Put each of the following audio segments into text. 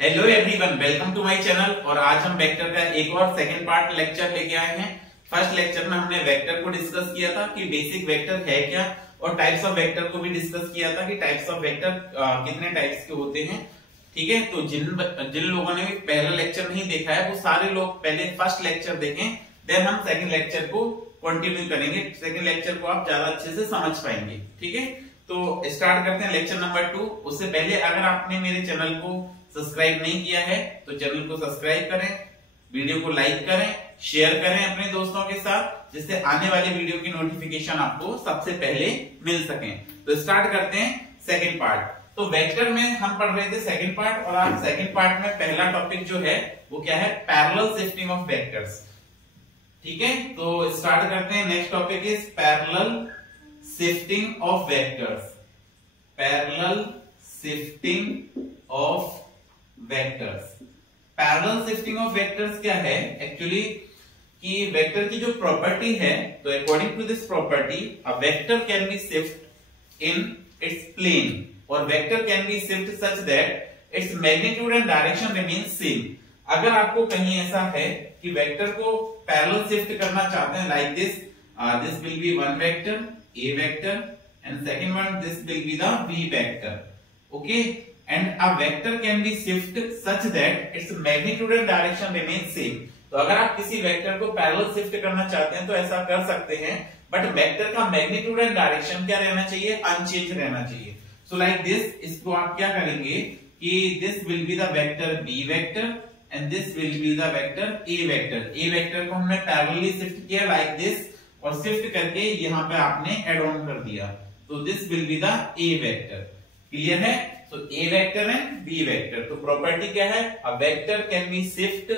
Hello everyone, welcome to my channel. और आज हम वेक्टर का एक और सेकंड पार्ट लेक्चर लेके आए हैं। फर्स्ट लेक्चर में हमने वेक्टर को डिस्कस किया था कि बेसिक वेक्टर है क्या, और टाइप्स ऑफ वेक्टर को भी डिस्कस किया था कि टाइप्स ऑफ वेक्टर कितने टाइप्स के होते हैं। ठीक है, तो जिन लोगों ने पहला लेक्चर नहीं देखा है वो सारे लोग पहले फर्स्ट लेक्चर देखें, देन हम सेकंड लेक्चर को कंटिन्यू करेंगे। सेकंड लेक्चर को आप ज्यादा अच्छे से समझ पाएंगे। ठीक है, तो स्टार्ट करते हैं लेक्चर नंबर 2। उससे पहले अगर आपने मेरे चैनल को सब्सक्राइब नहीं किया है तो चैनल को सब्सक्राइब करें, वीडियो को लाइक करें, शेयर करें अपने दोस्तों के साथ, जिससे आने वाले वीडियो की नोटिफिकेशन आपको सबसे पहले मिल सके। तो स्टार्ट करते हैं सेकंड पार्ट। तो वेक्टर में हम पढ़ रहे थे सेकंड पार्ट, और आज सेकंड पार्ट में पहला टॉपिक जो है वो क्या है, पैरेलल शिफ्टिंग ऑफ वेक्टर्स। ठीक है, तो स्टार्ट करते हैं। Next topic is parallel shifting of vectors. Parallel shifting of vectors. Parallel shifting of vectors क्या है एक्चुअली, कि वेक्टर की जो प्रॉपर्टी है, तो according to this property a vector can be shift in its plane, और vector can be shift such that its magnitude and direction remains same. अगर आपको कहीं ऐसा है कि वेक्टर को पैरेलल शिफ्ट करना चाहते हैं, like this, this will B one vector A vector and second one this will be the B vector. Okay, and a vector can be shifted such that its magnitude and direction remain same. तो अगर आप किसी vector को parallel shift करना चाहते हैं तो ऐसा कर सकते हैं, बट वेक्टर का मैग्नीट्यूड एंड डायरेक्शन क्या रहना चाहिए, अनचेंज रहना चाहिए। सो लाइक दिस, इसको आप क्या करेंगे कि this will be the vector B vector and this will be the vector A vector. A vector को हमने पैरेलली शिफ्ट किया लाइक दिस, और शिफ्ट करके यहां पे आपने एड ऑन कर दिया, तो this will be the A vector. Clear है? तो A vector and B vector. तो प्रॉपर्टी क्या है, a vector can be shift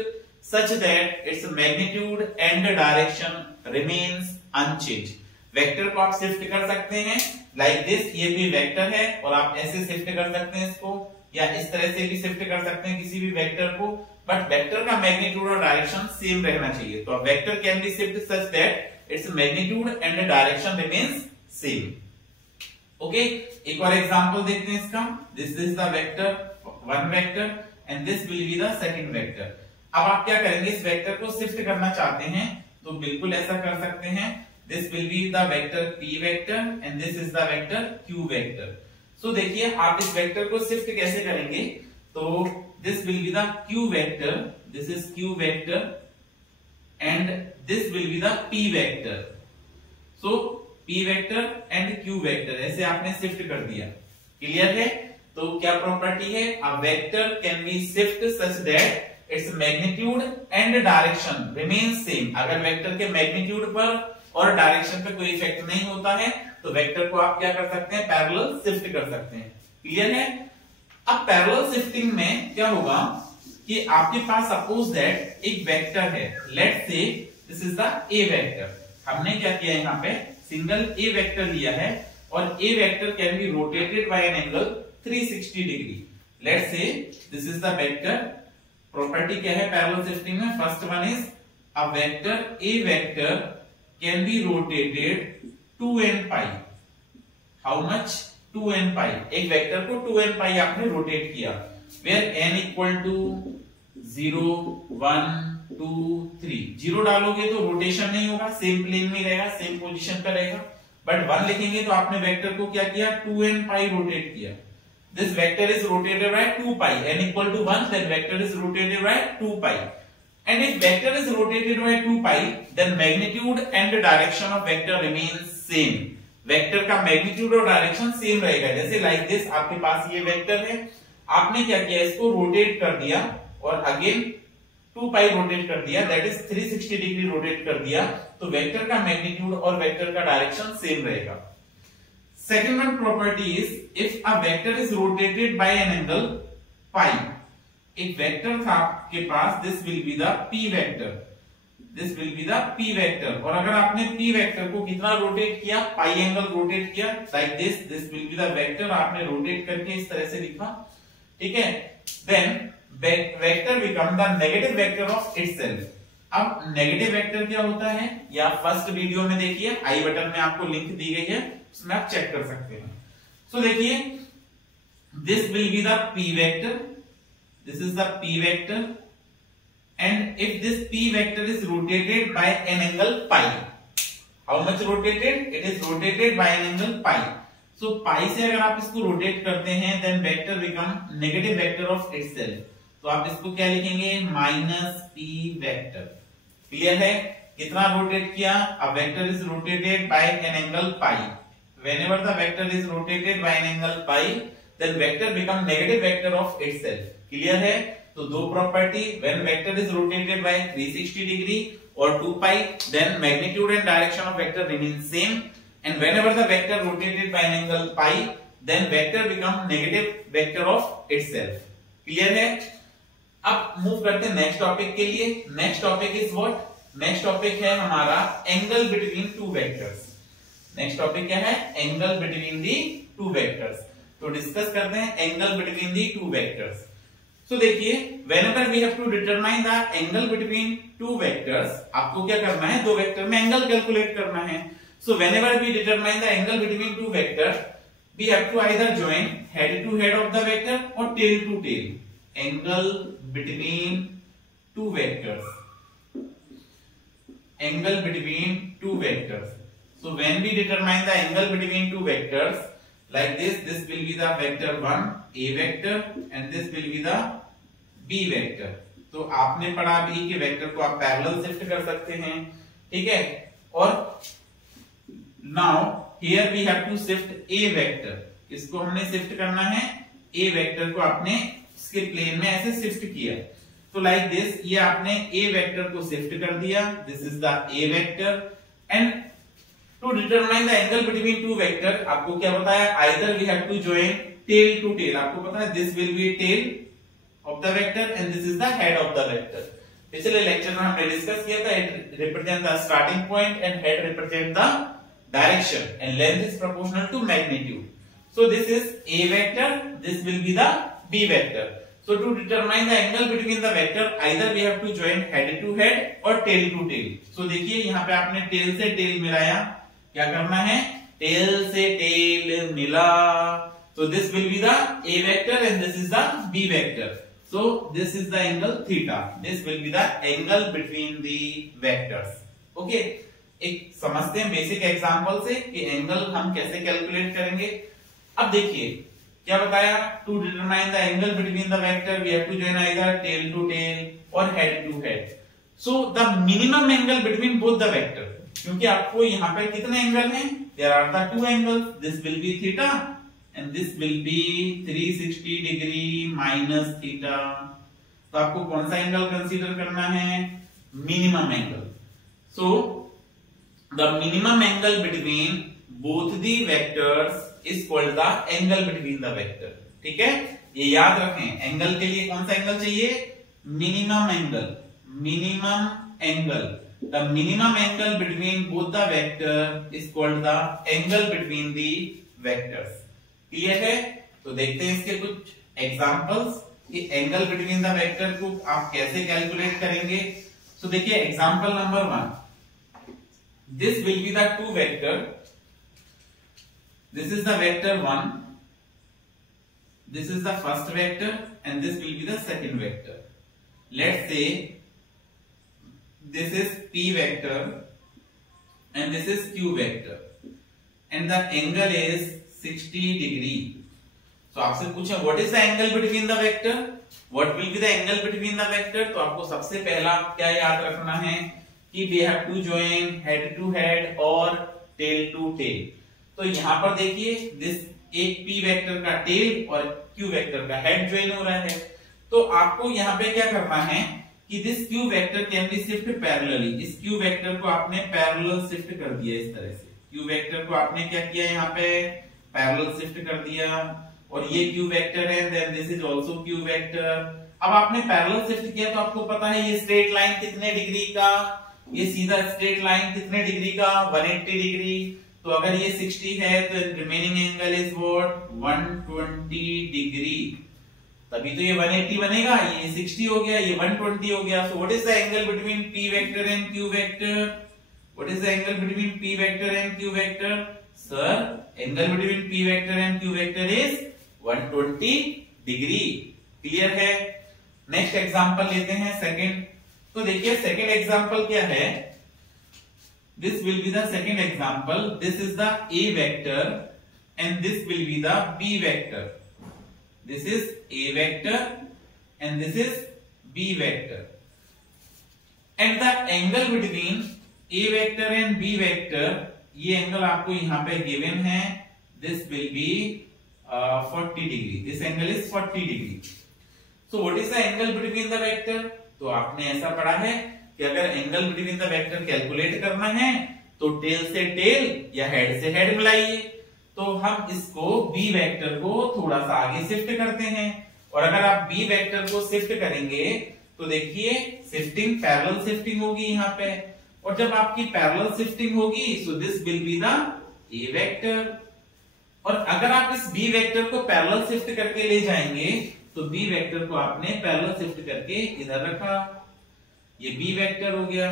such that its magnitude and direction remains unchange. Vector को आप शिफ्ट कर सकते हैं लाइक दिस, ये भी वेक्टर है और आप ऐसे शिफ्ट कर सकते हैं इसको, या इस तरह से भी शिफ्ट कर सकते हैं किसी भी वेक्टर को, बट वेक्टर का मैग्नीट्यूड और डायरेक्शन सेम रहना चाहिए। तो vector can be shift such that its magnitude and direction remains same. Okay, एक और एग्जांपल देखते हैं इसका। This is the vector one vector and this will be the second vector. अब आप क्या करेंगे, इस वेक्टर को शिफ्ट करना चाहते हैं तो बिल्कुल ऐसा कर सकते हैं। This will be the vector P vector and this is the vector Q vector. So देखिए आप इस वेक्टर को शिफ्ट कैसे करेंगे, तो this will be the Q vector, this is Q vector and this will be the P vector. So P vector and Q vector ऐसे आपने shift कर दिया। क्लियर है? तो क्या प्रॉपर्टी है, a vector can be shift such that its magnitude and direction remains same. अगर vector के मैग्नीट्यूड पर और डायरेक्शन पे कोई इफेक्ट नहीं होता है तो वेक्टर को आप क्या कर सकते हैं, पैरेलल शिफ्ट कर सकते हैं। क्लियर है? अब पैरेलल शिफ्टिंग में क्या होगा कि आपके पास सपोज दैट एक वेक्टर है, let's say this is the A vector. हमने क्या किया, यहाँ पे सिंगल A वेक्टर लिया है और A vector can B rotated by an angle 360 degree. Let's say this is the vector. Property क्या है पैरेलल शिफ्टिंग में, first one is a vector A vector can B rotated 2n pi. How much, 2n पाई। एक vector को 2n पाई आपने rotate किया, where n equal to 0 1 2 3। 0 डालोगे तो rotation नहीं होगा, सेम प्लेन में रहेगा, सेम पोजीशन पर रहेगा। बट 1 लिखेंगे तो आपने वेक्टर को क्या किया, 2n पाई रोटेट किया। This vector is rotated by 2 pi, n equal to 1, then vector is rotated by 2 pi. And if vector is rotated by 2 pi, then magnitude and direction of vector remains same. Vector का magnitude और direction same रहेगा। जैसे like this, आपके पास ये vector है, आपने क्या किया, इसको रोटेट कर दिया और अगेन 2 पाई रोटेट कर दिया, दैट इज 360 डिग्री रोटेट कर दिया, तो वेक्टर का मैग्नीट्यूड और वेक्टर का डायरेक्शन सेम रहेगा। Second one property is if a vector is rotated by an angle pi. एक वेक्टर था आपके पास, this will be the P vector, this will be the P vector. और अगर आपने P वेक्टर को कितना रोटेट किया, पाई एंगल रोटेट किया, like this, this will be the vector. आपने रोटेट करके इस तरह से लिखा, ठीक है। Then vector become the negative vector of itself. अब नेगेटिव वेक्टर क्या होता है, या फर्स्ट वीडियो में देखिए, आई बटन में आपको लिंक दी गई है, उसमें आप चेक कर सकते हैं। सो देखिए, this will be the P vector, this is the p vector, and if this p vector is rotated by an angle pi, how much rotated? It is rotated by an angle pi. So pi से अगर आप इसको rotate करते हैं, then vector become negative vector of itself. तो आप इसको क्या लिखेंगे? Minus p vector. क्लियर है? कितना रोटेट किया? अब vector is rotated by an angle pi. Whenever the vector is rotated by an angle pi, then vector become negative vector of itself. Clear है? तो दो property, when vector is rotated by 360 degree or 2 pi, then magnitude and direction of vector remain same, and whenever the vector rotated by an angle pi, then vector become negative vector of itself. Clear है? अब move करते हैं next topic के लिए. Next topic is what? Next topic है हमारा angle between two vectors. Next topic क्या है? Angle between the two vectors. तो डिस्कस करते हैं angle between the two vectors. So देखिए, whenever we have to determine the angle between two vectors, आपको क्या करना है? दो वेक्टर में एंगल कैलकुलेट करना है. So whenever we determine the angle between two vector, we have to either join head to head of the vector और tail to tail. Angle between two vectors, angle between two vectors. So when we determine the angle between two vectors like this will be the vector 1 a vector and this will be the b vector. तो आपने पढ़ा भी कि vector को आप parallel shift कर सकते हैं, ठीक है. और now here we have to shift a vector. इसको हमने शिफ्ट करना है. a वेक्टर को आपने इसके प्लेन में ऐसे शिफ्ट किया. तो लाइक दिस, ये आपने a वेक्टर को शिफ्ट कर दिया. This is the a vector. And to determine the angle between two vector, आपको क्या बताया? Either we have to join tail to tail. आपको पता है this will be tail of the vector and this is the head of the vector. पिछले lecture में हमने discuss किया था head represent the starting point and head represent the direction and length is proportional to magnitude. So this is a vector, this will be the b vector. So to determine the angle between the vector, either we have to join head to head or tail to tail. So देखिए यहाँ पे आपने tail से tail मिलाया. क्या करना है? tail से tail मिला. So this will be the a vector and this is the b vector. So this is the angle theta. This will be the angle between the vectors. Okay. एक समझते हैं basic example से कि angle हम कैसे calculate करेंगे. अब देखिए क्या बताया? To determine the angle between the vector we have to join either tail to tail और head to head. So the minimum angle between both the vector, क्योंकि आपको यहाँ पे कितने एंगल हैं? There are the two angles. This will be theta and this will be 360 degree minus theta. तो आपको कौन सा एंगल कंसीडर करना है? Minimum angle. So the minimum angle between both the vectors is called the angle between the vector. ठीक है, ये याद रखें. एंगल के लिए कौन सा एंगल चाहिए? Minimum angle. Minimum angle, the minimum angle between both the vector is called the angle between the vectors. Clear है? तो देखते हैं इसके कुछ एग्जांपल्स कि एंगल बिटवीन द वेक्टर को आप कैसे कैलकुलेट करेंगे. सो देखिए example number 1. This will be the two vector. This is the vector 1, this is the first vector and this will be the second vector. Let's say this is p vector and this is q vector and the angle is 60 degree. So आपसे पूछे what is the angle between the vector? What will be the angle between the vector? तो आपको सबसे पहला क्या याद रखना है कि we have to join head to head और tail to tail. तो यहां पर देखिए दिस एक p वेक्टर का टेल और q वेक्टर का हेड ज्वाइन हो रहा है. तो आपको यहाँ पे क्या करना है कि this q vector can be shift parallelly. इस q वेक्टर को आपने पैरेलल शिफ्ट कर दिया इस तरह से. q वेक्टर को आपने क्या किया? यहाँ पे पैरेलल शिफ्ट कर दिया और ये q वेक्टर है, then this is also q vector. अब आपने पैरेलल शिफ्ट किया तो आपको पता है ये स्ट्रेट लाइन कितने डिग्री का? ये सीधा स्ट्रेट लाइन कितने डिग्री का? 180 डिग्री. तो अगर ये 60 है तो remaining angle is what? 120 degree. तभी तो ये 180 बनेगा. ये 60 हो गया, ये 120 हो गया. सो what is the angle between p vector and q vector? What is the angle between p vector and q vector? Sir, angle between p vector and q vector is 120 degree. Clear है? Next example लेते हैं second. तो देखिए second example क्या है, this will be the second example, this is the a vector and this will be the b vector, this is a vector and this is b vector and the angle between a vector and b vector, ये angle आपको यहां पे given है, this will B 40 degree, this angle is 40 degree. So what is the angle between the vector? तो आपने ऐसा पढ़ा है कि अगर angle between the vector calculate करना है तो टेल से टेल या हेड से हेड मिलाइए। तो हम इसको b वेक्टर को थोड़ा सा आगे शिफ्ट करते हैं, और अगर आप b वेक्टर को शिफ्ट करेंगे तो देखिए शिफ्टिंग पैरेलल शिफ्टिंग होगी यहाँ पे, और जब आपकी पैरेलल शिफ्टिंग होगी so this will be the a vector. और अगर आप इस b वेक्टर को पैरेलल शिफ्ट करके ले जाएंगे तो b वेक्टर को आपने पैरेलल शिफ्ट करके इधर रखा, ये b वेक्टर हो गया।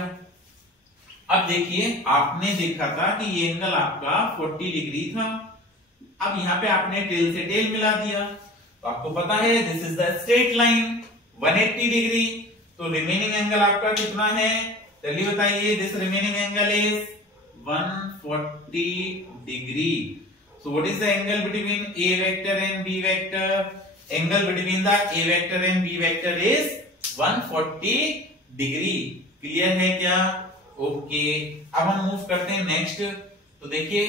अब देखिए आपने देखा था कि ये एंगल आपका 40 डिग्री था, अब यहाँ पे आपने टेल से टेल मिला दिया, तो आपको पता है this is the straight line 180 degree. तो रिमेनिंग एंगल आपका कितना है, चलिए बताइए, this remaining angle is 140 degree. So what is the angle between a vector and b vector? Angle between the a vector and b vector is 140 degree. Clear है क्या? Okay, अब हम मूव करते हैं नेक्स्ट। तो देखिए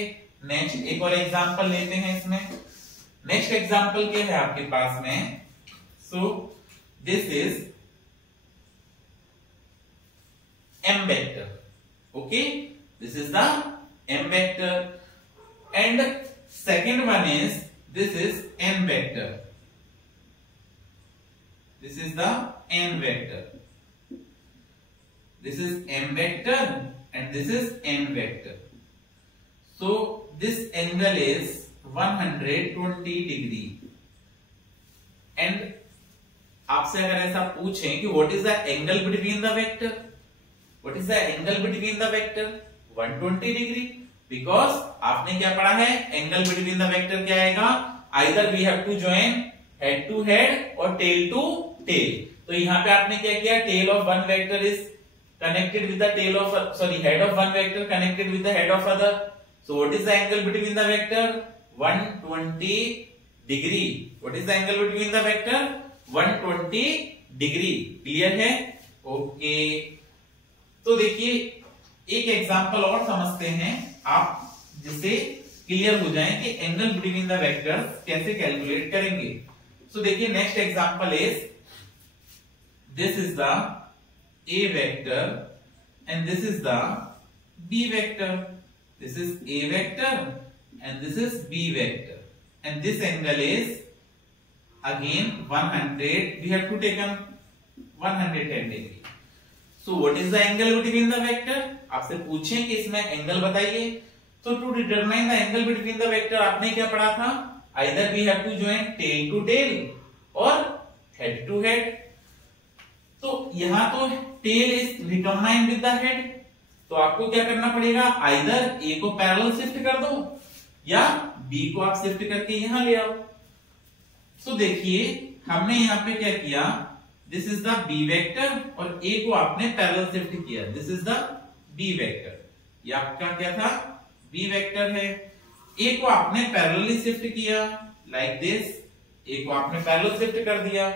नेक्स्ट एक और एग्जांपल लेते हैं इसमें। नेक्स्ट एग्जांपल क्या है आपके पास में? सो this is m vector, okay, this is the m vector and second one is this is n vector, this is the n vector, this is m vector and this is n vector. So this angle is 120 degree and आपसे अगर ऐसा पूछें कि what is the angle between the vector, what is the angle between the vector? 120 degree, because आपने क्या पढ़ा है, angle between the vector क्या आएगा, either we have to join head to head और टेल टू टेल। तो यहाँ पे आपने क्या किया, tail of one vector is connected with the tail of, sorry head of one vector connected with the head of other. So what is the angle between the vector? 120 degree. What is the angle between the vector? 120 degree. Clear है? Okay, तो देखिए एक example और समझते हैं आप, जिससे clear हो जाए कि एंगल बिटवीन द वेक्टर्स कैसे कैलकुलेट करेंगे। सो देखिए next example is this is the a vector and this is the b vector, this is a vector and this is b vector and this angle is again 100, we have to take 110 degree. So what is the angle between the vector? आपसे पूछें कि इसमें angle बताइए, तो to determine the angle between the vector आपने क्या पढ़ा था, either we have to join tail to tail और हेड टू हेड। तो यहां तो tail is recombined with the head, तो आपको क्या करना पड़ेगा, आइदर ए को पैरेलल शिफ्ट कर दो या बी को आप शिफ्ट करके यहां ले आओ। सो देखिए हमने यहां पे क्या किया, this is the B vector और ए को आपने पैरेलल शिफ्ट किया, this is the B vector, ये आपका क्या था, बी वेक्टर है। ए को आपने पैरेलली शिफ्ट किया लाइक दिस, ए को आपने पैरेलल शिफ्ट कर दिया।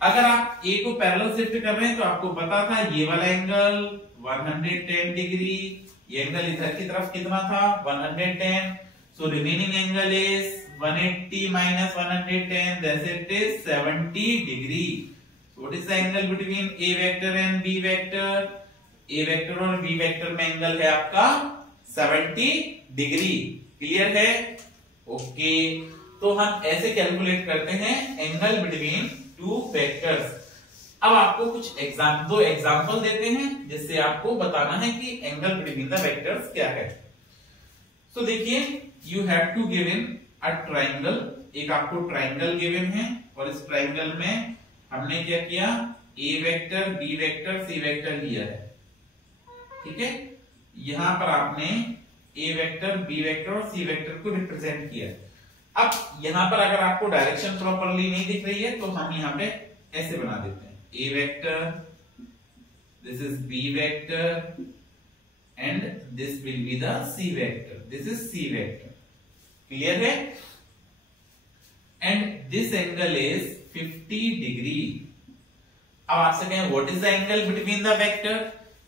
अगर आप ए को पैरेलल शिफ्ट कर रहे हैं तो आपको पता था ये वाला एंगल 110 डिग्री, ये एंगल इधर की तरफ कितना था, 110। So remaining angle is 180 minus 110, that's it is 70 degree. What is the angle between A vector and B vector? A vector और बी वेक्टर में एंगल है आपका 70 डिग्री। क्लियर है? ओके, तो हम ऐसे कैलकुलेट करते हैं एंगल बिटवीन टू वेक्टर्स। अब आपको कुछ दो एग्जांपल देते हैं जिससे आपको बताना है कि एंगल बिटवीन द वेक्टर्स क्या है। तो देखिए you have to given a triangle, एक आपको ट्राइंगल गिवन है और इस ट्राइंगल में हमने क्या किया, A vector B vector C vector लिया है, ठीक है। यहां पर आपने ए वेक्टर बी वेक्टर और सी वेक्टर को रिप्रेजेंट किया। अब यहां पर अगर आपको डायरेक्शन प्रॉपरली नहीं दिख रही है तो हम यहां पे ऐसे बना देते हैं, A vector, this is B vector, and this will be the C vector. This is C vector. Clear है? And this angle is 50 degree. अब आपसे कहें what is the angle between the vector?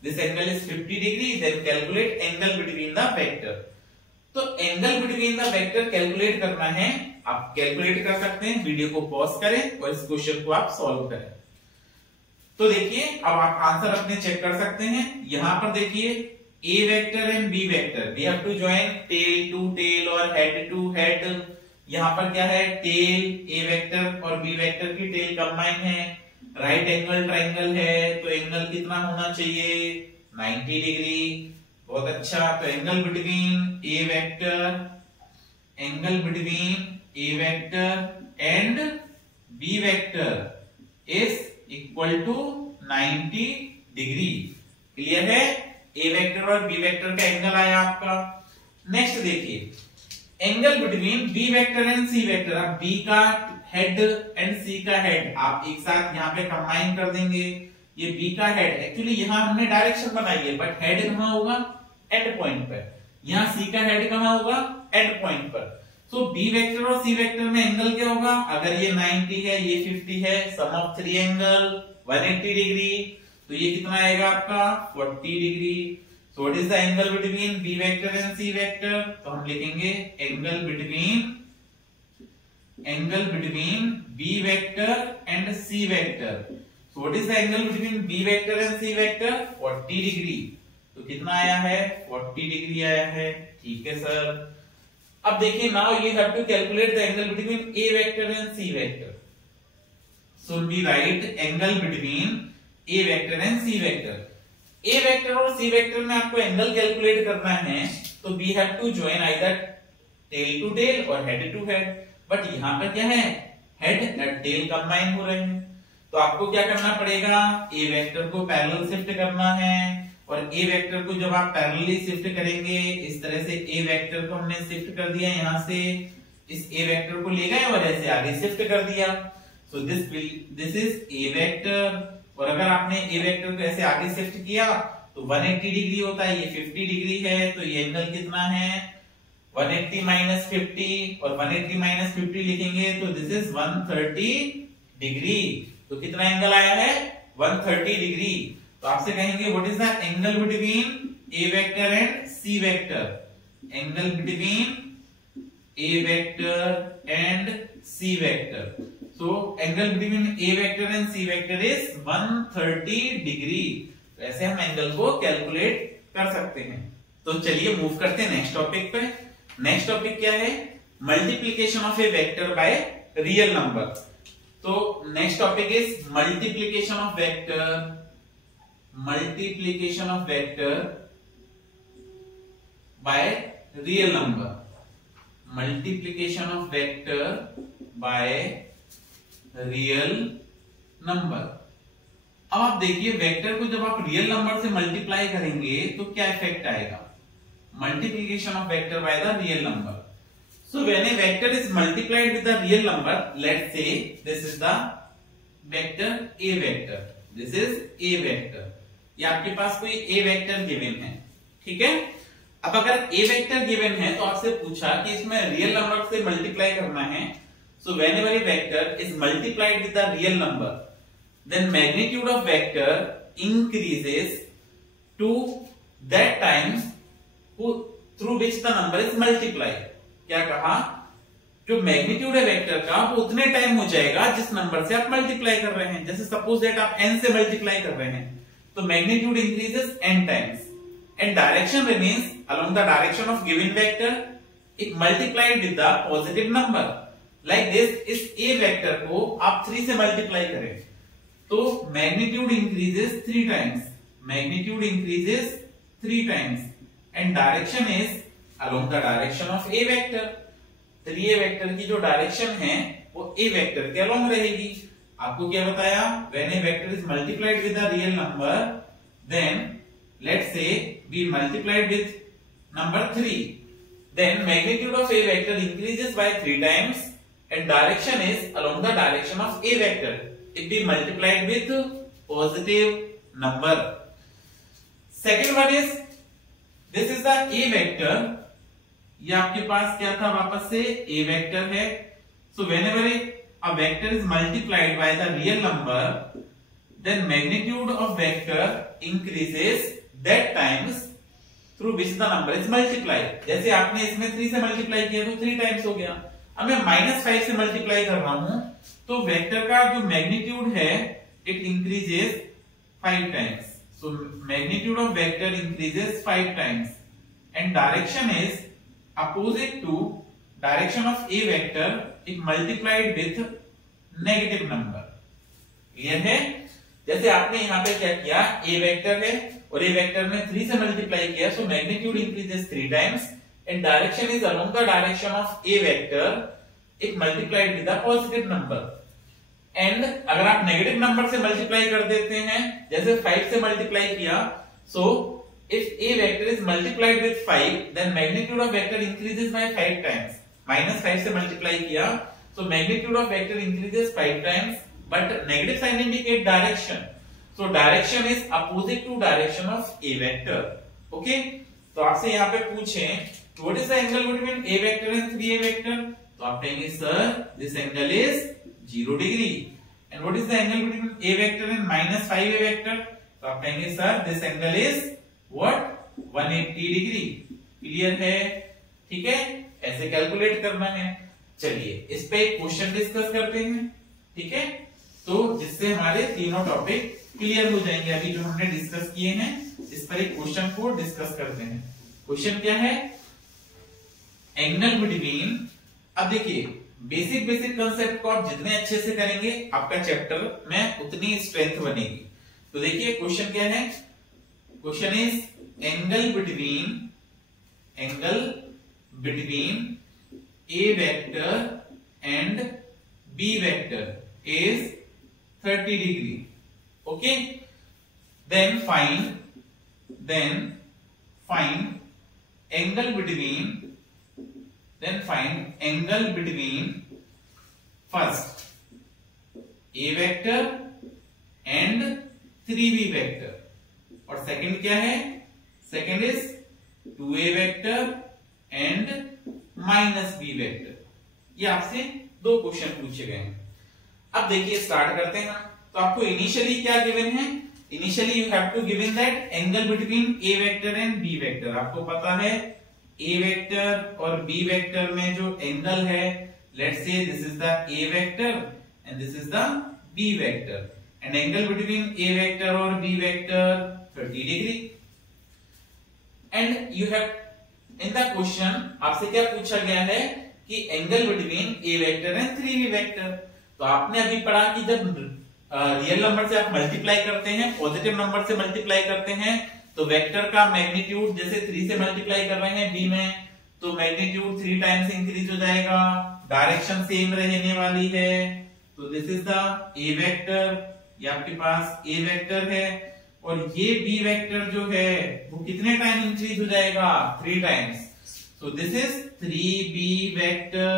This angle is 50 degree. Then calculate angle between the vector. तो angle between the vector calculate करना है, आप calculate कर सकते हैं। वीडियो को पॉज करें और इस क्वेश्चन को आप सॉल्व करें। तो देखिए अब आप आंसर अपने चेक कर सकते हैं। यहां पर देखिए A vector and B vector, we have to join tail to tail और हेड टू हेड। यहां पर क्या है, टेल A वेक्टर और B वेक्टर की टेल कंबाइन है, राइट एंगल ट्राइंगल है, तो एंगल कितना होना चाहिए, 90 डिग्री। बहुत अच्छा, तो angle between A vector and B vector is equal to 90 degree. Clear है? A वेक्टर और B वेक्टर का एंगल आया आपका। नेक्स्ट देखिए angle between B vector and C vector. अब B का हेड एंड C का हेड आप एक साथ यहाँ पे कंबाइन कर देंगे। ये B का हेड, एक्चुअली यहाँ हमने डायरेक्शन बनाई है, बट हेड कहाँ होगा, एंड पॉइंट पर। यहाँ C का हेड कहाँ होगा, एंड पॉइंट पर। तो B वेक्टर और C वेक्टर में एंगल क्या होगा, अगर ये 90 है ये 50 है, सम ऑफ 3 एंगल 180 डिग्री, तो ये कितना आएगा आपका 40 degree. So what is the angle between B vector and C vector, तो हम लिखेंगे angle between B vector and C vector. So what is the angle between B vector and C vector, 40 degree. तो कितना आया है, 40 degree आया है। ठीक है सर। अब देखिए now you have to calculate the angle between A vector and C vector. So we write angle between A vector and C vector. A vector और C वेक्टर में आपको एंगल कैलकुलेट करना है, तो we have to join either tail to tail और head to head. But यहाँ पर क्या है, हेड एंड टेल कंबाइन हो रहे हैं, तो आपको क्या करना पड़ेगा, A वेक्टर को पैरेलल शिफ्ट करना है, और A वेक्टर को जब आप पैरेलली शिफ्ट करेंगे, इस तरह से A वेक्टर को हमने शिफ्ट कर दिया, यहां से इस A वेक्टर को ले गए और ऐसे आगे शिफ्ट कर दिया। सो दिस इज A वेक्टर, और अगर आपने A वेक्टर को ऐसे आगे शिफ्ट किया तो 180 डिग्री होता है, ये 50 डिग्री है, तो ये एंगल कितना है, 180 माइनस 50, और 180 माइनस 50 लिखेंगे तो दिस इज 130 डिग्री। तो कितना एंगल आया है, 130 डिग्री। तो आपसे कहेंगे what is the angle between A vector and C vector. Angle between A vector and C vector. So angle between A vector and C vector is 130 degree. तो ऐसे हम एंगल को कैलकुलेट कर सकते हैं। तो चलिए मूव करते हैं नेक्स्ट टॉपिक पे। नेक्स्ट टॉपिक क्या है, multiplication of A vector by real number. तो next topic is multiplication of vector by real number। multiplication of vector by real number। अब आप देखिए वेक्टर को जब आप रियल नंबर से मल्टीप्लाई करेंगे तो क्या इफेक्ट आएगा, multiplication of vector by the real number. So when A vector is multiplied with the real number, let's say this is the vector A vector, this is A vector. ये आपके पास कोई A vector given है, ठीक है। अब अगर A vector given है तो आपसे पूछा कि इसमें रियल नंबर से मल्टीप्लाई करना है। So whenever a vector is multiplied with the real number, then magnitude of vector increases to that times through which the number is multiplied. क्या कहा, जो मैग्नीट्यूड है वेक्टर का वो उतने टाइम हो जाएगा जिस नंबर से आप मल्टीप्लाई कर रहे हैं। जैसे सपोज दैट आप n से मल्टीप्लाई कर रहे हैं, तो magnitude increases n times and direction remains along the direction of given vector if multiplied with the positive number। like this, इस A वेक्टर को आप 3 से मल्टीप्लाई करें तो magnitude increases 3 times, magnitude increases 3 times and direction is along the direction of A vector. तो A vector की जो direction है वो A वेक्टर के along रहेगी। आपको क्या बताया, when a vector is multiplied with a real number, then let's say we multiplied with number 3, then magnitude of A vector increases by 3 times and direction is along the direction of A vector if we multiplied with positive number. Second one is this is the a vector. ये आपके पास क्या था, वापस से a vector है. So whenever a vector is multiplied by the real number, then magnitude of vector increases that times through which the number is multiplied. जैसे आपने इसमें 3 से मल्टीप्लाई किया तो 3 टाइम्स हो गया. अब मैं -5 से मल्टीप्लाई कर रहा हूं तो वेक्टर का जो मैग्नीट्यूड है it increases 5 times. So magnitude of vector increases 5 times and direction is opposite to direction of A vector if multiplied with negative number. Clear है? जैसे आपने यहाँ पे क्या किया, ए वेक्टर है और ए वेक्टर में 3 से मल्टीप्लाई किया, so magnitude increases 3 times and direction is along the direction of a vector if multiplied with a positive number. And अगर आप नेगेटिव नंबर से मल्टीप्लाई कर देते हैं, जैसे 5 से मल्टीप्लाई किया, so if a vector is multiplied with 5 then magnitude of vector increases by 5 times. -5 से मल्टीप्लाई किया, so magnitude of vector increases 5 times, but negative sign indicate direction, so direction is opposite to direction of a vector. Okay, तो आपसे यहाँ पे पूछें what is the angle between a vector and 3a vector, तो आप कहेंगे sir this angle is 0 degree. And what is the angle between a vector and -5a vector, तो आप कहेंगे sir this angle is what 180 degree. Clear है? ठीक है, ऐसे कैलकुलेट करना है. चलिए इस पे एक क्वेश्चन डिस्कस करते हैं. ठीक है, तो जिससे हमारे तीनों टॉपिक क्लियर हो जाएंगे. अभी जो हमने डिस्कस किए हैं इस पर एक क्वेश्चन को डिस्कस करते हैं. क्वेश्चन क्या है, एंगल बिटवीन. अब देखिए बेसिक कंसेप्ट को आप जितने अच्छे से करेंगे आपका चैप्टर में उतनी स्ट्रेंथ बनेगी. तो देखिए क्वेश्चन क्या है, question is angle between A vector and B vector is 30 degree. Okay, then find angle between first a vector and 3b vector और सेकंड क्या है, second is 2a vector and -b vector. ये आपसे दो question पूछे गए हैं. अब देखिए स्टार्ट करते हैं. तो आपको इनिशियली क्या गिवन है, initially you have to given that angle between A vector and B vector. आपको पता है ए वेक्टर और बी वेक्टर में जो एंगल है, let's say this is the A vector and this is the B vector, and angle between A vector और B vector 30 degree. And you have in the question आपसे क्या पूछा गया है कि angle between A vector and 3b vector. तो आपने अभी पढ़ा कि जब रियल नंबर से आप मल्टीप्लाई करते हैं, पॉजिटिव नंबर से मल्टीप्लाई करते हैं, तो वेक्टर का मैग्नीट्यूड जैसे 3 से मल्टीप्लाई कर रहे हैं बी में, तो मैग्नीट्यूड 3 टाइम्स इंक्रीज हो जाएगा. डायरेक्शन सेम रहने वाली है. तो this is the A vector, ये आपके पास ए वेक्टर है, और ये बी वेक्टर जो है वो कितने टाइम इंक्रीज हो जाएगा, 3 times. So this is 3b vector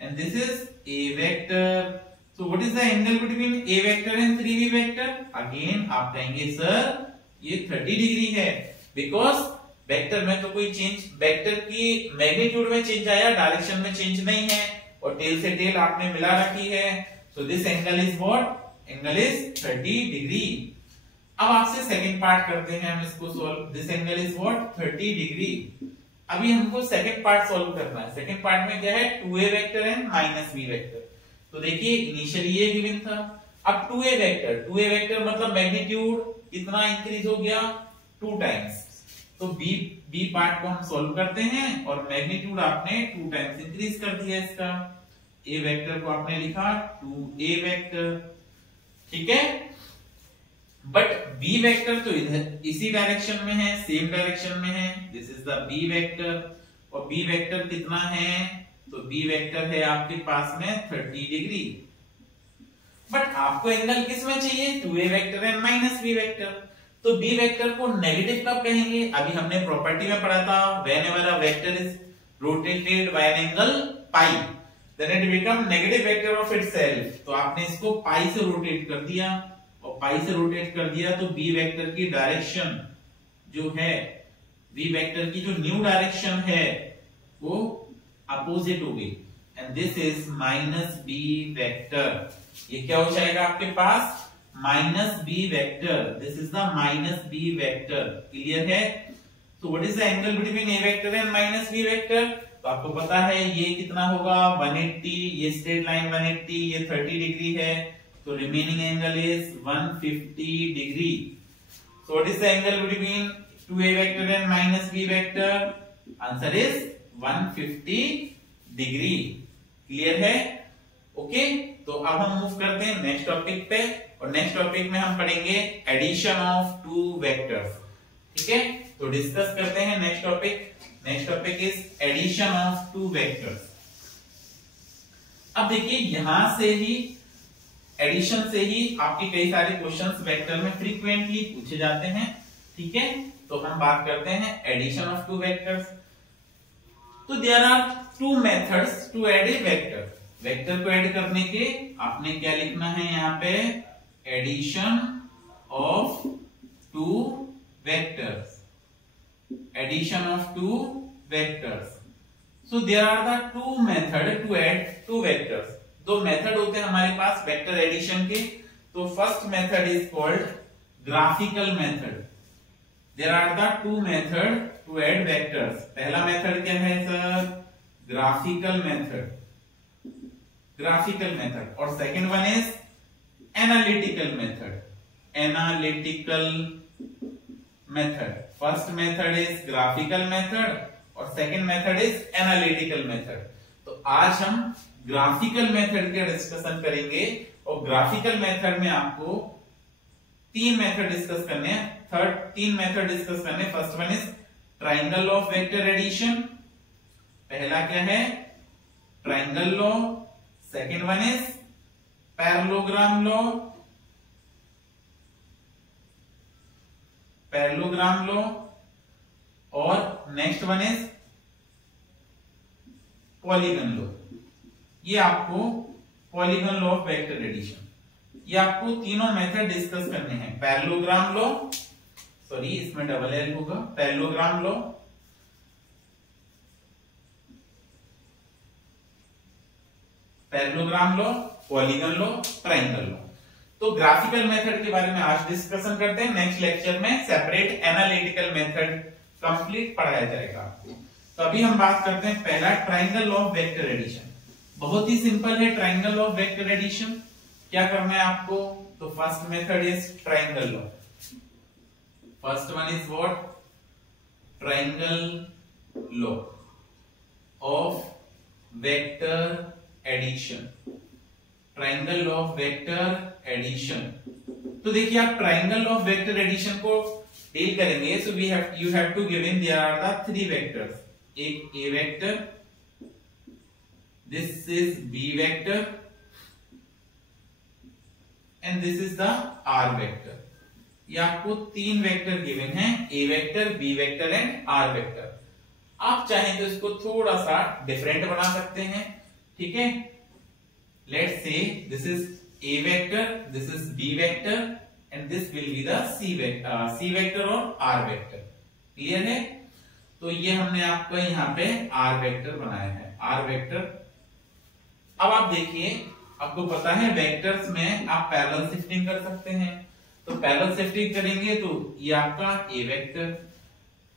and this is A vector. So what is the angle between a vector and 3b vector? Again आप कहेंगे सर ये 30 डिग्री है, बिकॉज वेक्टर में तो कोई चेंज, वेक्टर की मैग्नीट्यूड में चेंज आया, डायरेक्शन में चेंज नहीं है, और टेल से टेल आपने मिला रखी है. So this angle is what, angle is 30 degree. अब आपसे सेकंड पार्ट करते हैं हम इसको solve. This angle is what 30 degree. अभी हमको सेकंड पार्ट सॉल्व करना है. सेकंड पार्ट में क्या है, 2a vector and -b vector. तो देखिए इनिशियली ये गिवन था. अब 2a वेक्टर मतलब मैग्नीट्यूड कितना इंक्रीज हो गया, 2 टाइम्स. तो बी पार्ट को हम सॉल्व करते हैं और मैग्नीट्यूड आपने 2 टाइम्स इंक्रीज कर दिया इसका. ए वेक्टर को आपने लिखा 2a वेक्टर. ठीक है, बट बी वेक्टर तो इधर इसी डायरेक्शन में है, सेम डायरेक्शन में है. This is the B vector, और बी वेक्टर कितना है, तो बी वेक्टर है आपके पास में 30 डिग्री. बट आपको एंगल किस में चाहिए, 2a vector and -b vector. तो b वेक्टर को नेगेटिव कब कहेंगे, अभी हमने प्रॉपर्टी में पढ़ा था, whenever a vector is rotated by an angle pi then it become negative vector of itself. तो आपने इसको पाई से रोटेट कर दिया, और और पाई से रोटेट कर दिया तो बी वेक्टर की डायरेक्शन जो है, बी वेक्टर की जो न्यू डायरेक्शन है वो अपोजिट हो गई, and this is minus B vector. ये क्या हो जाएगा आपके पास, minus B vector. This is the minus B vector. Clear है? तो what is the angle between A vector and minus B vector? तो आपको पता है ये कितना होगा, 180। ये स्ट्रेट लाइन 180, ये 30 डिग्री है, तो remaining angle is 150 degree. So what is the angle between 2a vector and minus b vector? Answer is 150 degree. Clear है? ओके, तो अब हम मूव करते हैं नेक्स्ट टॉपिक पे, और नेक्स्ट टॉपिक में हम पढ़ेंगे एडिशन ऑफ टू वेक्टर्स। ठीक है, तो डिस्कस करते हैं next topic. Next topic is addition of two vectors. अब देखिए, यहां से ही एडिशन से ही आपके कई सारे क्वेश्चंस वेक्टर में फ्रीक्वेंटली पूछे जाते हैं। ठीक है, तो हम बात करते हैं एडिशन ऑफ टू वेक्टर्स। तो there are two methods to add a vector. Vector को ऐड करने के आपने क्या लिखना है यहाँ पे, addition of two vectors. Addition of two vectors. So there are the two method to add two vectors. दो मेथड होते हैं हमारे पास वेक्टर एडिशन के। तो first method is called graphical method. There are the two method to add vectors. पहला method क्या है sir, graphical method. Graphical method. और second one is analytical method. Analytical method. First method is graphical method और second method is analytical method. तो आज हम graphical method के discussion करेंगे, और ग्राफिकल मेथड में आपको तीन मेथड डिस्कस करने हैं। तीन मेथड डिस्कस करने। First one is triangle of vector addition. पहला क्या है, triangle law. Second one is parallelogram law. Parallelogram law. और next one is polygon law. ये आपको polygon law of vector addition, ये आपको तीनों मेथड डिस्कस करने हैं। पैरेललोग्राम लॉ, सॉरी इसमें डबल एल होगा, parallelogram law, parallelogram law, polygon law, triangle law. तो ग्राफिकल मेथड के बारे में आज डिस्कशन करते हैं। नेक्स्ट लेक्चर में सेपरेट एनालिटिकल मेथड कंप्लीट पढ़ाया जाएगा आपको। तो अभी हम बात करते हैं पहला, ट्राइंगल ऑफ वेक्टर एडिशन। बहुत ही सिंपल है ट्राइंगल ऑफ वेक्टर एडिशन। क्या करना है आपको, तो first method is triangle law. First one is what, triangle law of vector addition. Triangle law of vector addition. तो देखिए, आप ट्राइंगल ऑफ वेक्टर एडिशन को डील करेंगे। So you have to given there are the three vectors. एक A vector, this is B vector, and this is the R vector. ये आपको तीन vector given है, A vector, B vector and R vector. आप चाहें तो इसको थोड़ा सा डिफरेंट बना सकते हैं। ठीक है, let's say this is A vector, this is B vector, and this will be the C vector और आर वेक्टर। क्लियर है? तो ये हमने आपको यहाँ पे आर वेक्टर बनाया है, आर वेक्टर। अब आप देखिए, आपको पता है वेक्टर्स में आप पैरेलल शिफ्टिंग कर सकते हैं। तो पैरेलल शिफ्टिंग करेंगे तो ये आपका ए वेक्टर,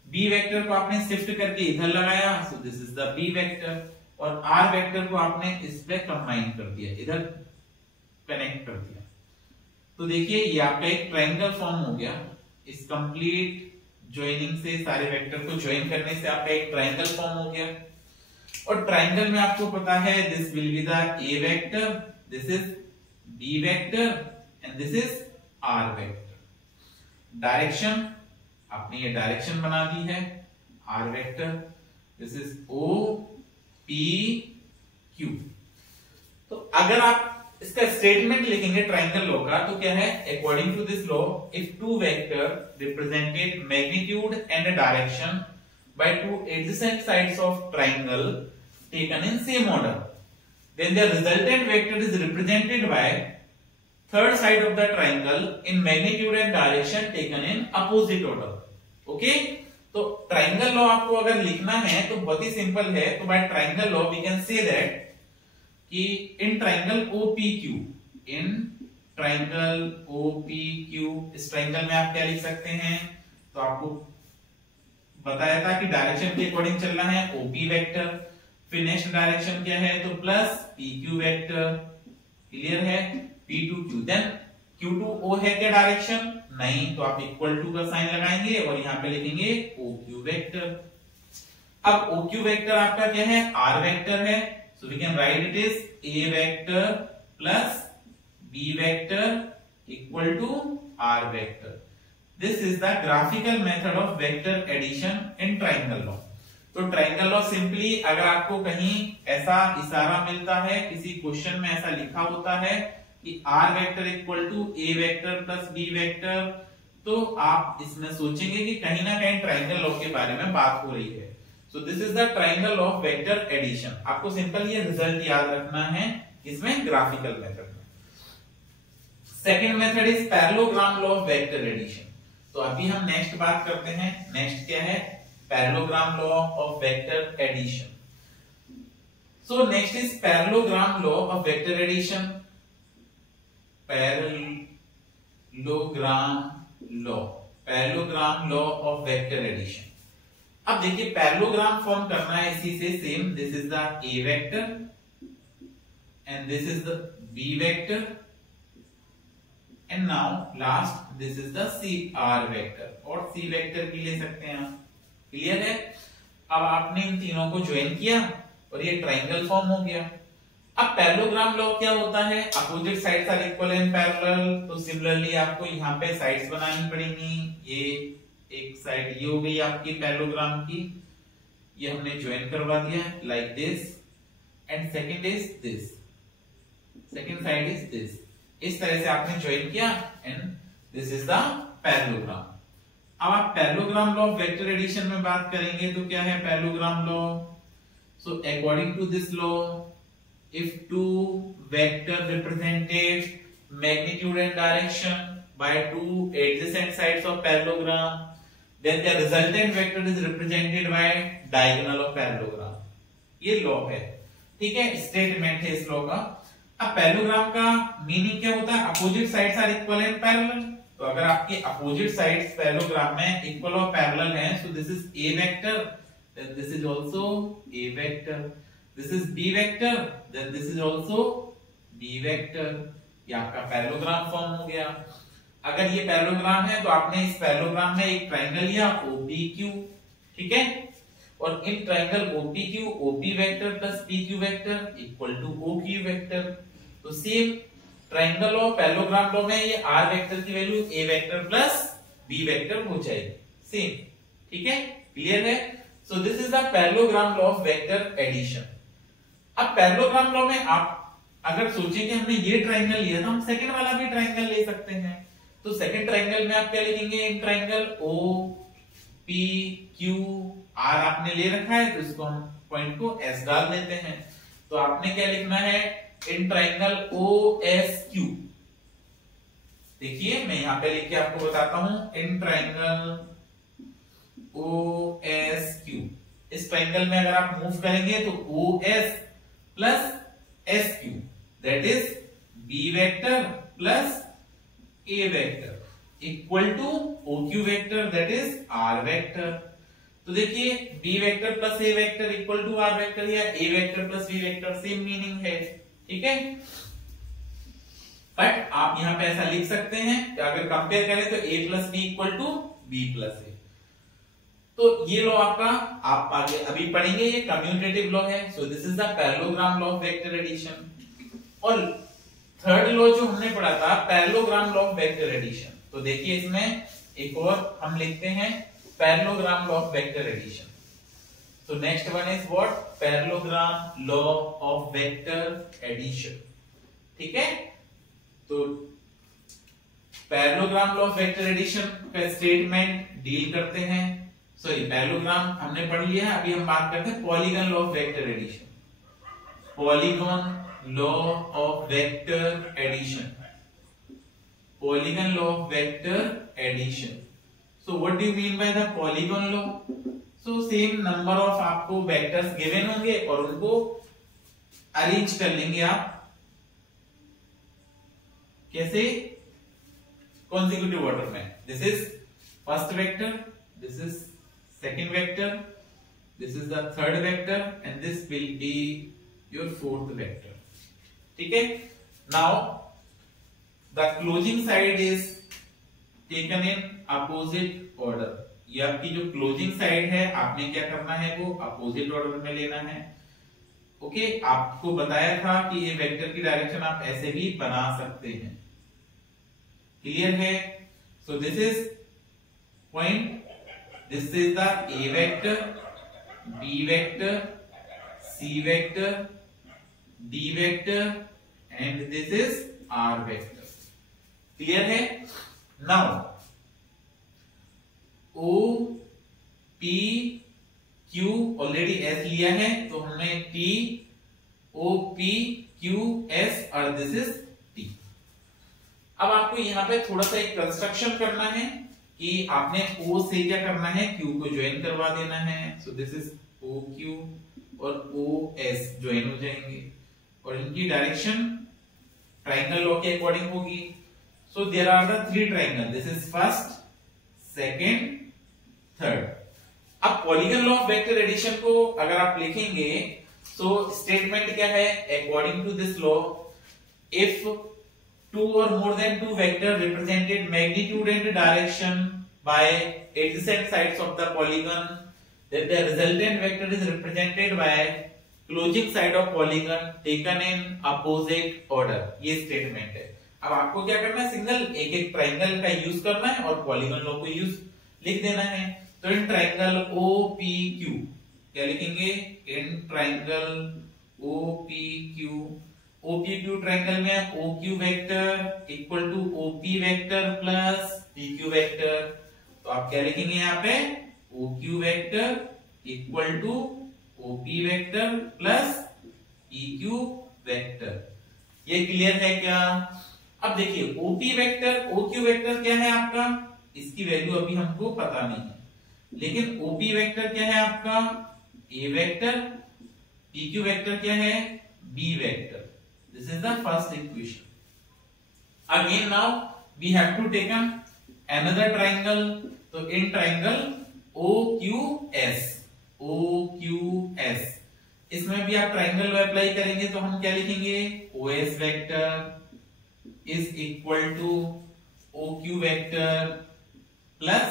बी वेक्टर को आपने शिफ्ट करके इधर लगाया, so this is the B vector, और आर वेक्टर को आपने इस पे कंबाइन कर दिया, इधर कनेक्ट कर दिया। तो देखिए, ये आपका एक ट्रायंगल फॉर्म हो गया। इस कंप्लीट ज्वाइनिंग से, सारे वेक्टर को ज्वाइन करने से आपका एक ट्रायंगल फॉर्म हो गया। और ट्रायंगल में आपको पता है this will be the A vector, this is B vector and this is R vector. Direction, आपने ये डायरेक्शन बना दी है, R vector, this is O P Q. तो अगर आप इसका स्टेटमेंट लिखेंगे ट्रायंगल लॉ का, तो क्या है, according to this law, if two vector represented magnitude and direction by two adjacent sides of triangle taken in same order, then the resultant vector is represented by third side of the triangle in magnitude and direction taken in opposite order. Okay, तो triangle law आपको अगर लिखना है तो बहुत ही simple है। तो by triangle law we can say that कि in triangle OPQ, in triangle OPQ, इस ट्राइंगल में आप क्या लिख सकते हैं, तो आपको बताया था कि डायरेक्शन के अकॉर्डिंग चलना है OP वेक्टर, फिर नेक्स्ट डायरेक्शन क्या है तो प्लस PQ वेक्टर, क्लियर है, P to Q, then Q to O है क्या डायरेक्शन, नहीं, तो आप इक्वल टू का साइन लगाएंगे और यहाँ पे लिखेंगे OQ वेक्टर। अब OQ वेक्टर आपका क्या है, R वेक्टर है, so we can write it is A vector plus B vector equal to R vector. This is the graphical method of vector addition in triangle law. तो triangle law simply अगर आपको कहीं ऐसा इशारा मिलता है, किसी क्वेश्चन में ऐसा लिखा होता है कि R vector equal to A vector plus B vector, तो आप इसमें सोचेंगे कि कहीं ना कहीं ट्राइंगल लॉ के बारे में बात हो रही है। So this is the triangle law of vector addition. आपको सिंपल ये रिजल्ट याद रखना है इसमें ग्राफिकल मेथड में। Second method is parallelogram law of vector addition. तो अभी हम नेक्स्ट बात करते हैं, नेक्स्ट क्या है, parallelogram law of vector addition. So next is parallelogram law of vector addition, parallelogram law of vector addition. अब देखिए पैरेललोग्राम फॉर्म करना है इसी से same, this is the A vector and this is the B vector and now last this is the CR vector, और C vector भी ले सकते हैं आप, क्लियर है। अब आपने इन तीनों को ज्वाइन किया और ये ट्राइंगल फॉर्म हो गया। अब पैरेललोग्राम लॉ क्या होता है, opposite sides are equal and parallel, तो सिमिलरली आपको यहाँ पे साइड्स बनानी पड़ेंगी। ये एक साइड ये हो गई आपकी पैरेललोग्राम की, ये हमने ज्वाइन करवा दिया like this, and second is this, second side is this, इस तरह से आपने ज्वाइन किया and this is the parallelogram. अब आप parallelogram law of vector addition में बात करेंगे तो क्या है parallelogram law. So according to this law, if two vector represented magnitude and direction by two adjacent sides of parallelogram, then the resultant vector is represented by diagonal of parallelogram। ये law है, ठीक है, statement है इस law का। अब parallelogram का meaning क्या होता है, opposite sides are equal and parallel. तो अगर आपके अपोजिट साइड्स पैरेललोग्राम में इक्वल और पैरेलल हैं, so this is A vector, then this is also A vector, this is B vector, then this is also B vector। ये आपका parallelogram form हो गया। अगर ये पैरेललोग्राम है तो आपने इस पैरेललोग्राम में एक ट्राइंगल लिया OPQ, ठीक है, और in triangle OPQ OP vector plus PQ vector equal to OQ vector. तो सेम ट्राइंगल और पैरेललोग्राम लॉ में ये R वेक्टर की value A vector plus B vector हो जाएगी सेम, ठीक है, क्लियर है। So this is the parallelogram law of vector addition. अब पैरेललोग्राम लॉ में आप अगर सोचें कि हमने ये ट्राइंगल लिया था, हम सेकंड वाला भी ट्राइंगल ले सकते हैं। तो सेकंड ट्राइंगल में आप क्या लिखेंगे, इन ट्राइंगल OPQR आपने ले रखा है, तो इसको हम पॉइंट को S डाल देते हैं। तो आपने क्या लिखना है, इन ट्राइंगल OSQ। देखिए मैं यहां पे लिख के आपको बताता हूं, इन ट्राइंगल OSQ। इस ट्राइंगल में अगर आप मूव करेंगे तो OS plus SQ, that is B vector plus A vector equal to OQ vector, that is R vector. तो देखिए B vector plus A vector equal to R vector या A vector plus B vector, same meaning है, ठीक है। But आप यहां पे ऐसा लिख सकते हैं कि अगर कंपेयर करें तो A plus B equal to B plus A। तो ये लॉ आपका आप आगे अभी पढ़ेंगे, ये कम्यूटेटिव लॉ है। So this is the parallelogram law of vector addition. और थर्ड लॉ जो हमने पढ़ा था parallelogram law of vector addition, तो देखिए इसमें एक और हम लिखते हैं parallelogram law of vector addition. तो next one is what, parallelogram law of vector addition, ठीक है। तो parallelogram law of vector addition का स्टेटमेंट डील करते हैं, सॉरी पैरेललोग्राम हमने पढ़ लिया है, अभी हम बात करते हैं polygon law of vector addition. Polygon law of vector addition, polygon law of vector addition. So what do you mean by the polygon law? So same number of आपको vectors given होंगे और उनको अरेंज कर लेंगे आप कैसे, consecutive order में. This is first vector, this is second vector, this is the third vector and this will be your fourth vector. ठीक है. Now the closing side is taken in opposite order. ये आपकी जो closing side है आपने क्या करना है, वो अपोजिट ऑर्डर में लेना है. ओके, आपको बताया था कि ये वेक्टर की डायरेक्शन आप ऐसे भी बना सकते हैं. क्लियर है? So this is point, this is the A vector, B vector, C vector, D vector and this is R vector. Clear है? Now O P Q already S लिया है तो हमने T O P Q S और this is T. अब आपको यहाँ पे थोड़ा सा एक कंस्ट्रक्शन करना है कि आपने O से क्या करना है, Q को ज्वाइन करवा देना है. So this is O Q और O S ज्वाइन हो जाएंगे और इनकी डायरेक्शन ट्राइंगल लॉ के अकॉर्डिंग होगी. So there are the three triangle, this is first, second, third. अब polygon law of vector addition को अगर आप लिखेंगे तो स्टेटमेंट क्या है, according to this law if two or more than two vector represented magnitude and direction by adjacent sides of the polygon, then the resultant vector is represented by closing side of polygon taken in opposite order. ये statement है. अब आपको क्या करना है, single एक एक triangle का यूज करना है और पॉलीगन लॉ को यूज लिख देना है. तो इन ट्राइंगल OPQ क्या लिखेंगे, in triangle OPQ, OPQ triangle में OQ vector equal to OP vector plus PQ vector. तो आप क्या लिखेंगे यहाँ पे, OQ vector equal to OP vector plus PQ vector. ये क्लियर है क्या? अब देखिए OP वेक्टर OQ वेक्टर क्या है आपका, इसकी वैल्यू अभी हमको पता नहीं है, लेकिन OP वेक्टर क्या है आपका, A वेक्टर, PQ वेक्टर क्या है, B vector. This is the first equation. Again now we have to taken another triangle. तो इन ट्राइंगल OQS, OQS इसमें भी आप ट्राइंगल अप्लाई करेंगे तो हम क्या लिखेंगे, OS vector is equal to OQ vector plus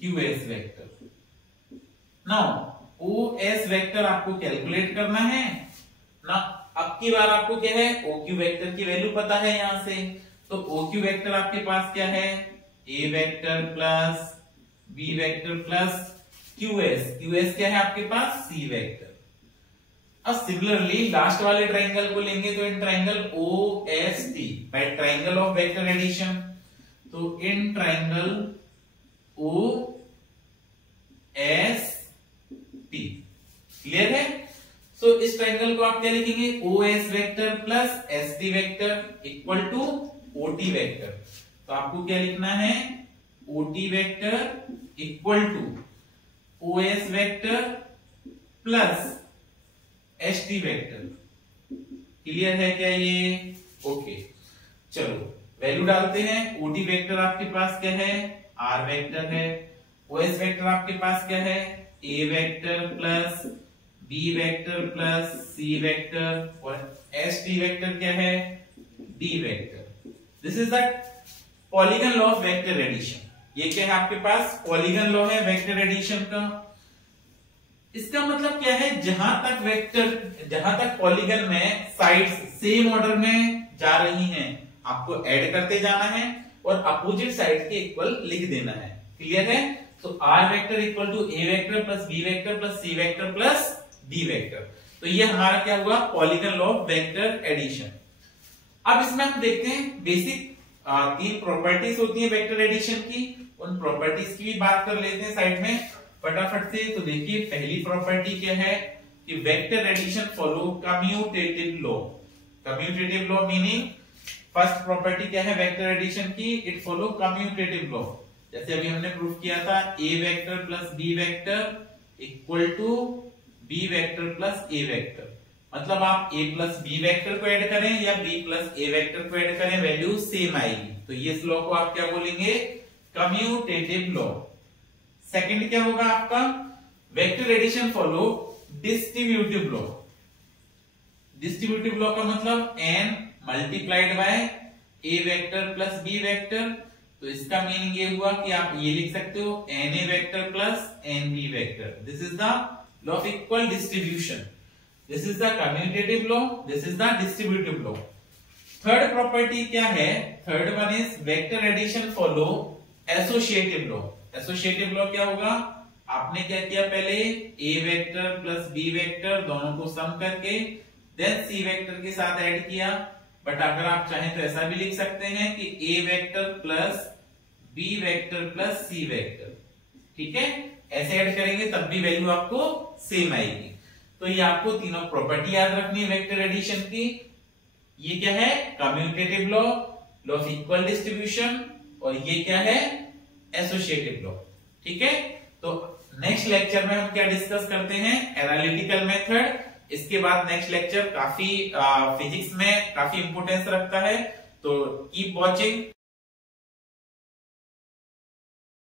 QS vector. Now OS vector आपको कैलकुलेट करना है ना. अब की बार आपको क्या है, OQ वेक्टर की वैल्यू पता है यहां से. तो OQ वेक्टर आपके पास क्या है, A vector plus B vector plus QS. QS क्या है आपके पास, C वेक्टर. अब सिमिलरली लास्ट वाले ट्राइंगल को लेंगे तो in triangle OST by triangle of vector addition. तो इन ट्राइंगल OST. क्लियर है? सो इस ट्राइंगल को आप क्या लिखेंगे, OS vector plus ST vector equal to OT vector. तो आपको क्या लिखना है, OT vector equal to OS vector plus ST vector. Clear है क्या ये? ओके, चलो वैल्यू डालते हैं. OT वेक्टर आपके पास क्या है, R वेक्टर है. OS वेक्टर आपके पास क्या है, A vector plus B vector plus C vector और ST वेक्टर क्या है, D vector. This is the polygon law of vector addition. ये क्या है आपके पास, पॉलीगन लॉ है वेक्टर एडिशन का. इसका मतलब क्या है, जहां तक पॉलीगन में साइड्स सेम ऑर्डर में जा रही हैं आपको ऐड करते जाना है और अपोजिट साइड के इक्वल लिख देना है. क्लियर है? तो R vector equal to A vector plus B vector plus C vector plus D vector. तो ये हमारा क्या हुआ, polygon law of vector addition. अब इसमें हम देखते हैं बेसिक 3 प्रॉपर्टीज होती है वेक्टर एडिशन की. उन प्रॉपर्टीज की भी बात कर लेते हैं साइड में फटाफट से. तो देखिए पहली प्रॉपर्टी क्या है कि vector addition follow commutative law. Commutative law meaning first property क्या है वेक्टर एडिशन की, इट फॉलो कम्यूटेटिव लॉ। जैसे अभी हमने प्रूफ किया था A vector plus B vector equal to B vector plus A vector. मतलब आप a प्लस बी वेक्टर को ऐड करें या b प्लस ए वेक्टर को ऐड करें, वैल्यू सेम आएगी। तो ये लॉ को आप क्या बोलेंगे, कम्यूटेटिव लॉ। सेकंड क्या होगा आपका, vector addition follow distributive law. Distributive law का मतलब n multiplied by a vector plus b vector. तो इसका मीनिंग ये हुआ कि आप ये लिख सकते हो na vector plus nb vector. This is the law of equal distribution. This is the commutative law, this is the distributive law. Third property क्या है, third one is vector addition follow associative law. Associative law क्या होगा, आपने क्या किया पहले a vector plus b vector दोनों को सम करके देन c वेक्टर के साथ ऐड किया। बट अगर आप चाहें तो ऐसा भी लिख सकते हैं कि a vector plus b vector plus c vector, ठीक है, ऐसे ऐड करेंगे तब भी वैल्यू आपको सेम आएगी। तो ये आपको तीनों प्रॉपर्टी याद रखनी है वेक्टर एडिशन की। ये क्या है, commutative law, law of equal distribution, और ये क्या है, एसोसिएटिव लॉ। ठीक है, तो नेक्स्ट लेक्चर में हम क्या डिस्कस करते हैं, एनालिटिकल मेथड। इसके बाद नेक्स्ट लेक्चर काफी फिजिक्स में काफी इंपोर्टेंस रखता है, तो कीप वॉचिंग।